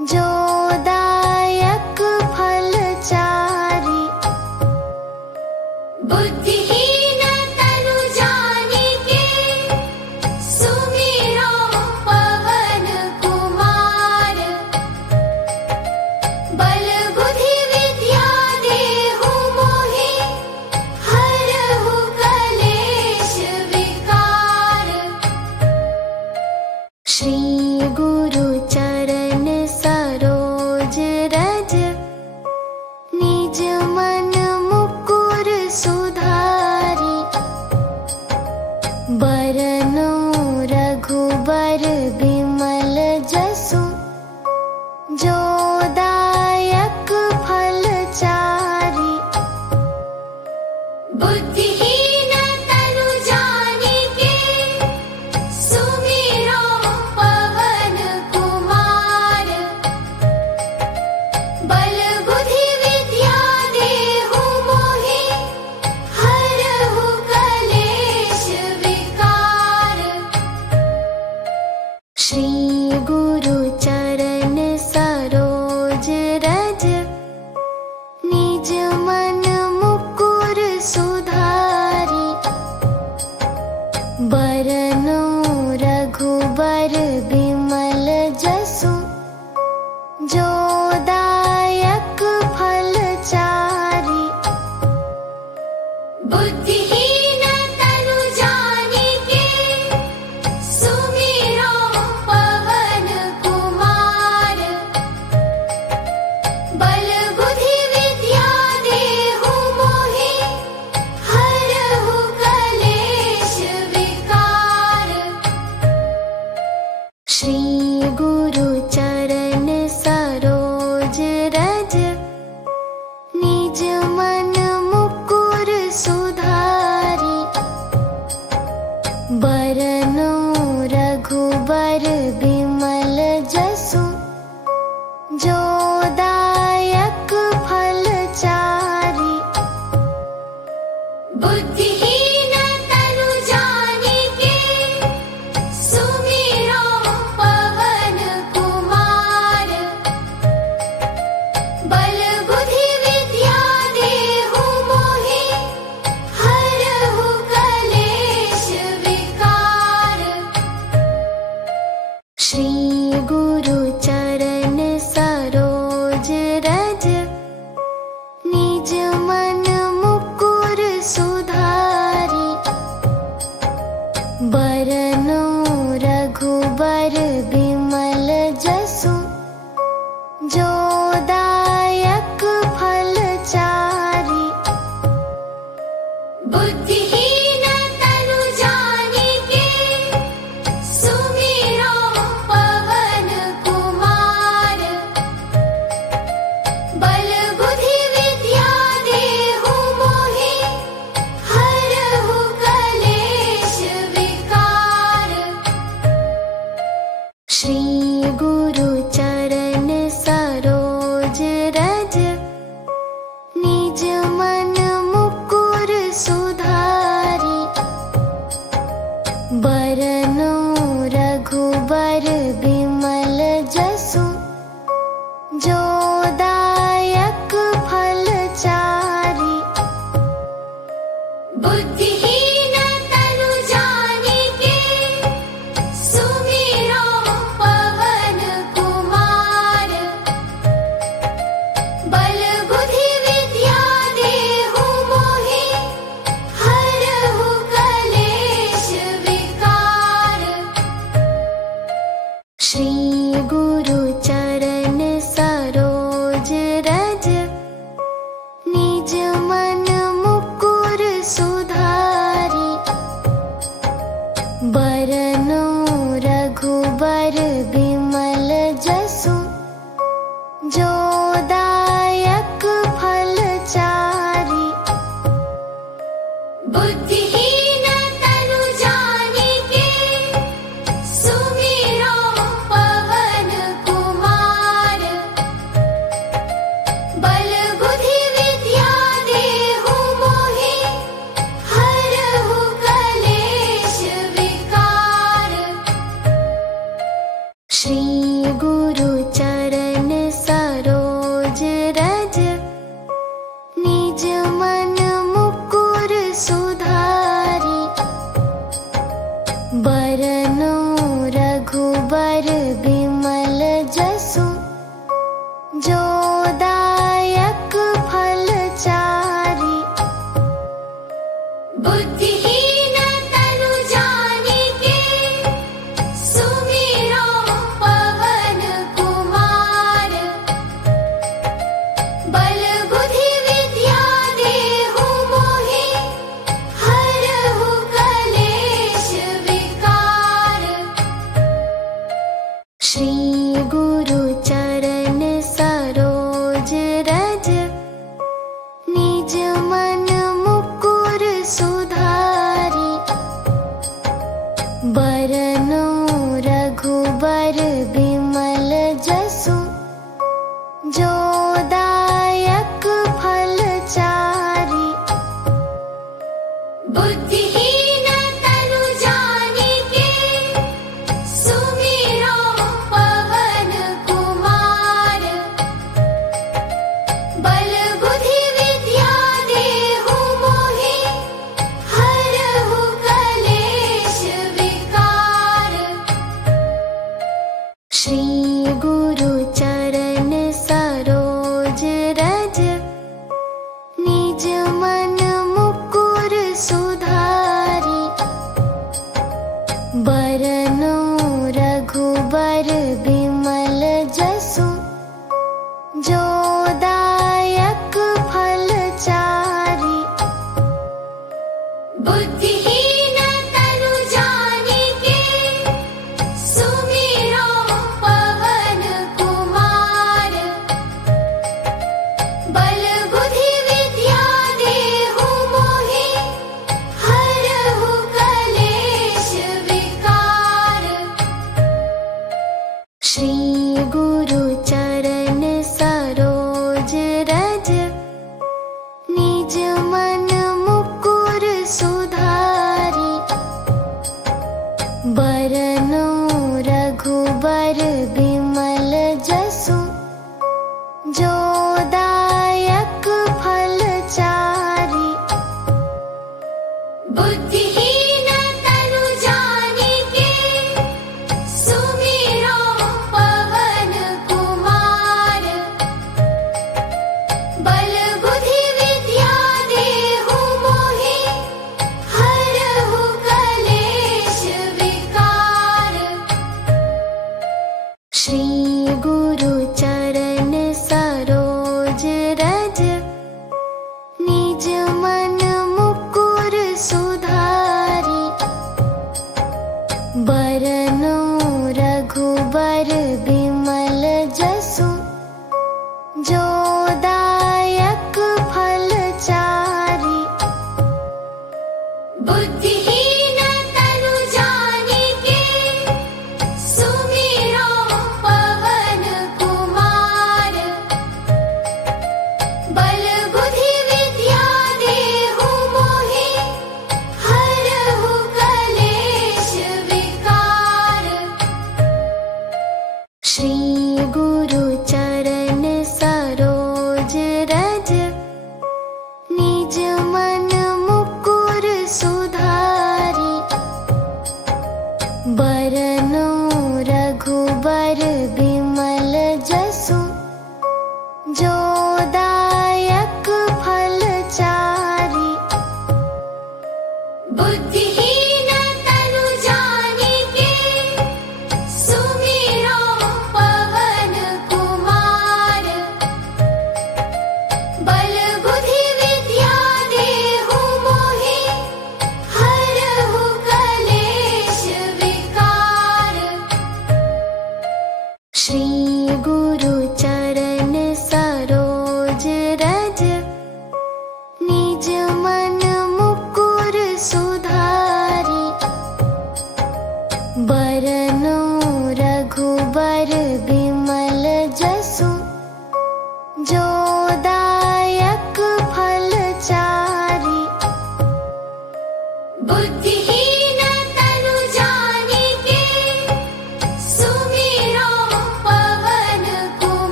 जो दायक फलचारी। बुद्धिहीन तनु जानिके सुमिरो पवन कुमार। बल बुद्धि विद्या देहु मोहि हरहु कलेश विकार। श्री गुरु चरण सरो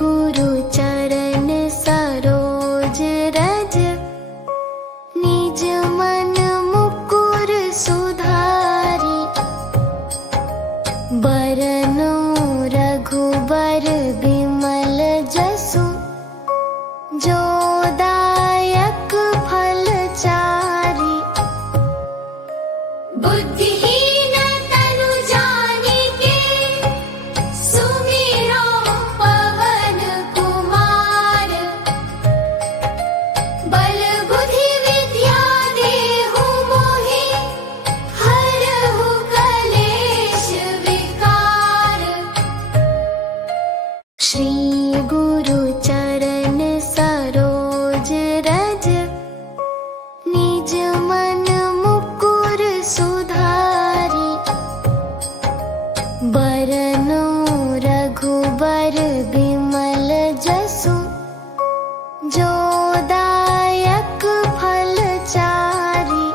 गुरु चरण सरोज रज, निज मन मुकुर सुधारी। बरनु रघुबर बिमल जसु, जो दायक फल चारि। बुद्धिहीन तनु जानिके, सुमिरो पवन कुमार। बल बुद्धि विद्या देहु मोहि, हरहु कलेश विकार। श्री गुरु चरण सरोज रज, निज मन मुकुर सुधारी। बरनु रघुबर बिमल जसु, जो दायक फल चारि।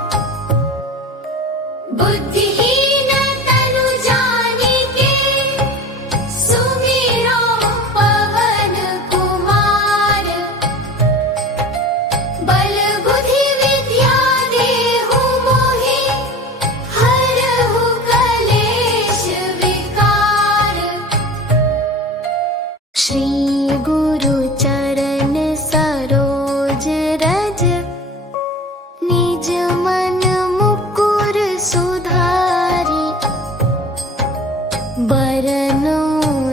बुद्धिहीन तनु जानिके, सुमिरो पवन कुमार। बल बुद्धि विद्या देहु मोहि, हरहु कलेश विकार। श्री गुरु चरण सरोज रज, निज मन मुकुर सुधारी। बरनु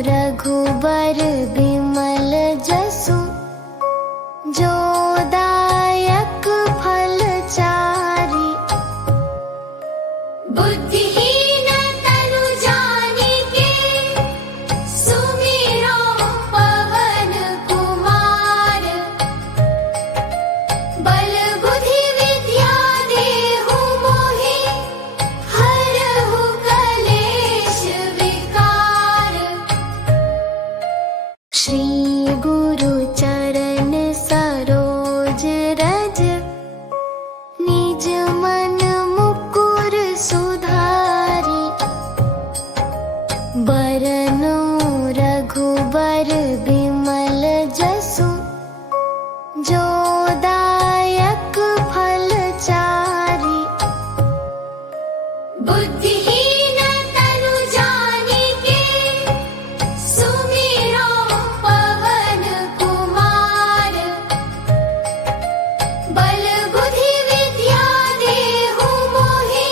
रघुबर बिमल जसु, जो दायक फल चारि। बुद्धिहीन तनु जानिके, सुमिरो पवन कुमार। बल बुद्धि विद्या देहु मोहि, हरहु कलेश विकार। श्री गुरु चरण सरोज रज, निज मन मुकुर सुधारी। बरनु रघुबर बिमल जसु, जो दायक फल चारि। बुद्धिहीन तनु जानिके, सुमिरो पवन कुमार। बल बुद्धि विद्या देहु मोहि, हरहु कलेश विकार। श्री गुरु चरण सरोज रज, निज मन मुकुर सुधारी। बरनु रघुबर बिमल जसु, जो दायक फल चारि। बुद्धिहीन तनु जानिके, सुमिरो पवन कुमार। बल बुद्धि विद्या देहु मोहि, हरहु कलेश विकार। बिमल जसु, जो दायक फल चारि। बुद्धिहीन तनु जानिके, सुमिरो पवन कुमार। बल बुद्धि विद्या देहु मोहि,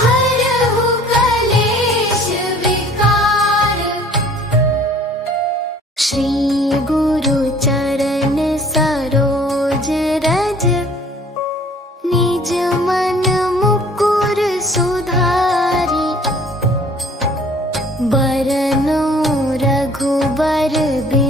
हरहु कलेश विकार। श्री गुरु चरण सरोज रज, निज मन मुकुर सुधारी। बरनु रघुबर बिमल